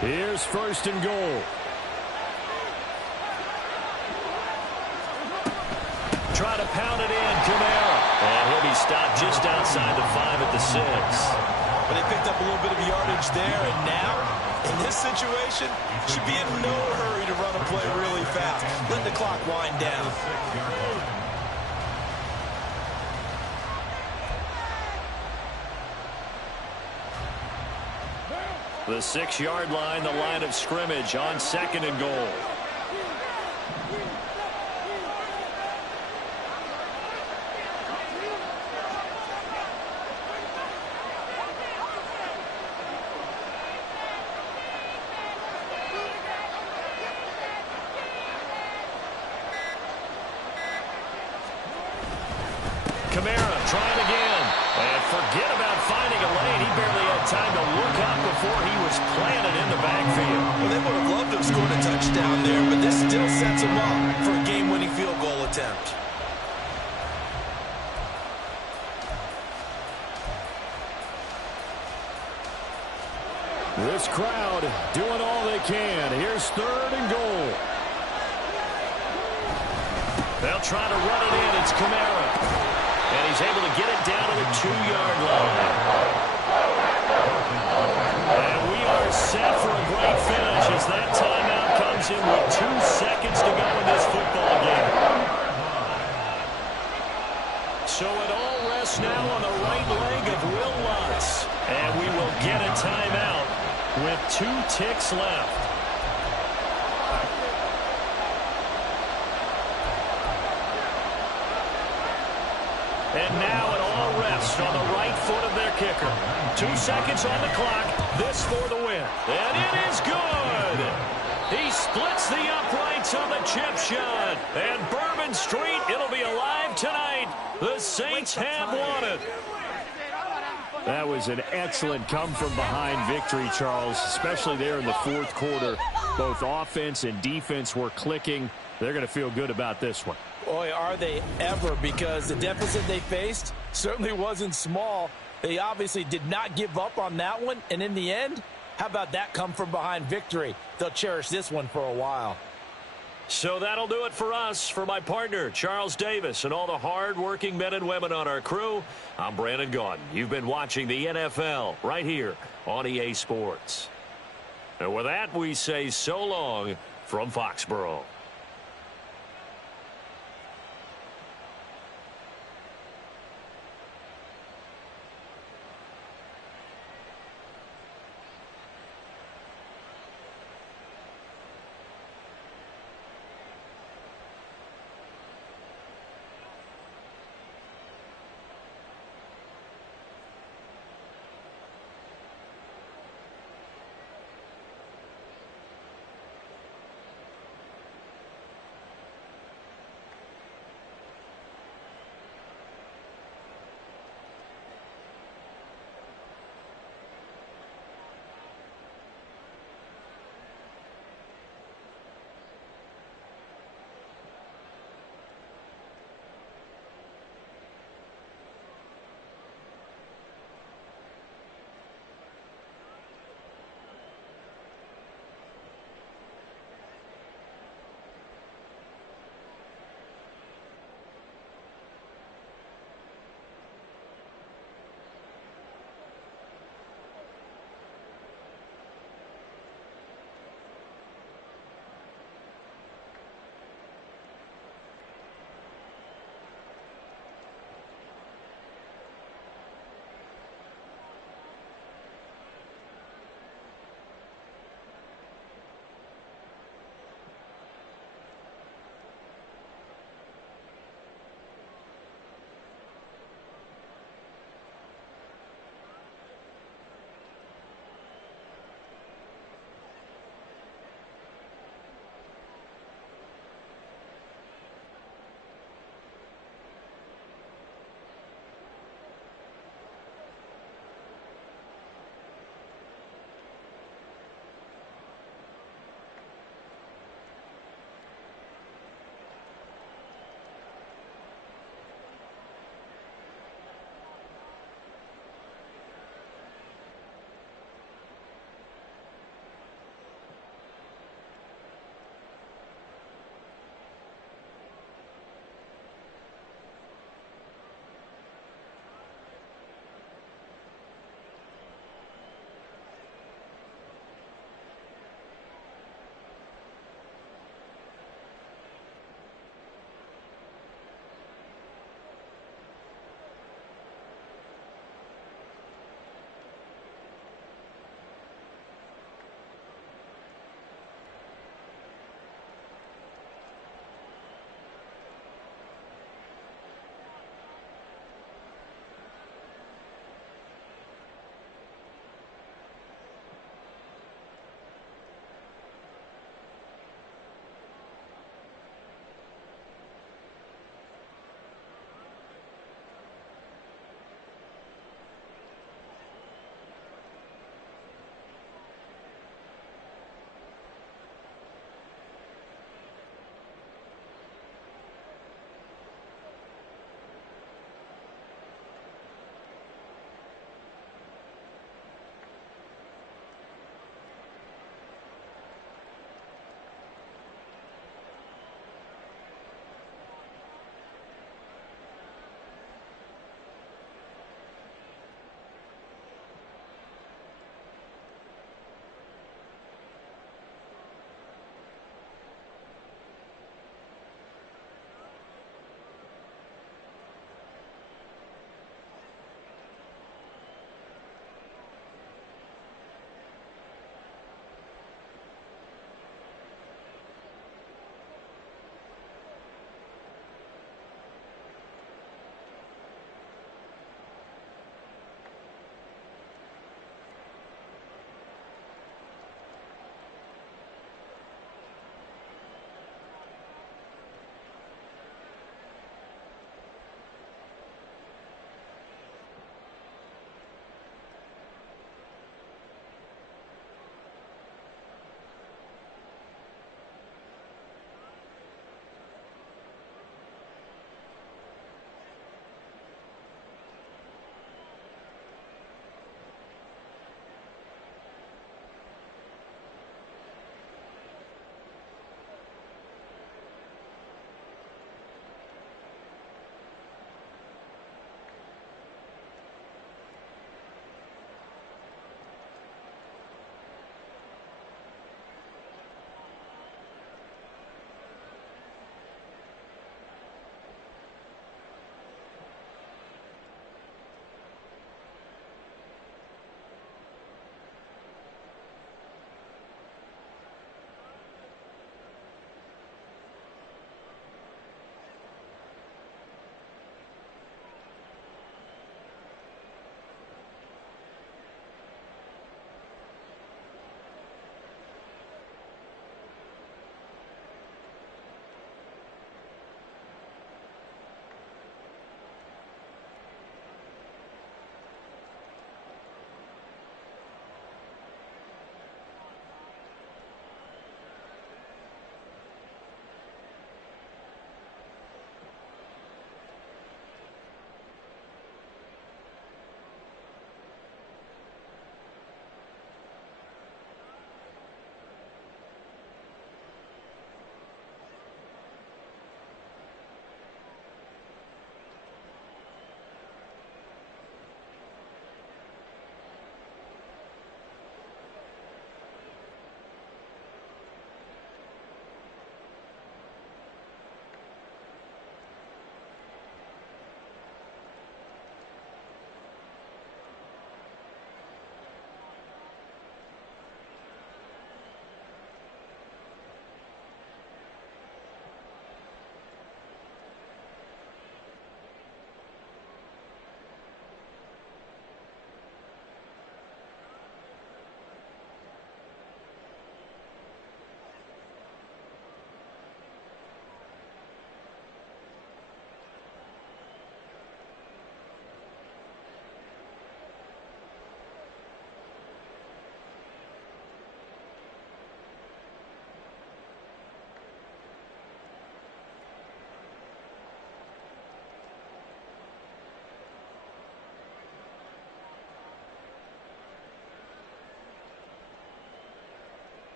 Here's 1st and goal. Try to pound it in, Camara. And he'll be stopped just outside the 5 at the 6. But they picked up a little bit of yardage there, and now, in this situation, should be in no hurry to run a play really fast. Let the clock wind down. The 6-yard line, the line of scrimmage on 2nd and goal. Camara trying again. And forget about finding a lane. He barely had time to look up before he was planted in the backfield. Well, they would have loved to have scored a touchdown there, but this still sets them up for a game-winning field goal attempt. This crowd doing all they can. Here's 3rd and goal. They'll try to run it in. It's Camara. And he's able to get it down to the 2-yard line. And we are set for a great finish as that timeout comes in with 2 seconds to go in this football game. So it all rests now on the right leg of Will Lutz. And we will get a timeout with 2 ticks left. And now it all rests on the right foot of their kicker. 2 seconds on the clock. This for the win. And it is good. He splits the uprights on the chip shot. And Bourbon Street, it'll be alive tonight. The Saints have won it. That was an excellent come-from-behind victory, Charles, especially there in the 4th quarter. Both offense and defense were clicking. They're going to feel good about this one. Boy, are they ever, because the deficit they faced certainly wasn't small. They obviously did not give up on that one, and in the end, how about that come-from-behind victory? They'll cherish this one for a while. So that'll do it for us. For my partner, Charles Davis, and all the hard-working men and women on our crew, I'm Brandon Gaudin. You've been watching the NFL right here on EA Sports. And with that, we say so long from Foxborough.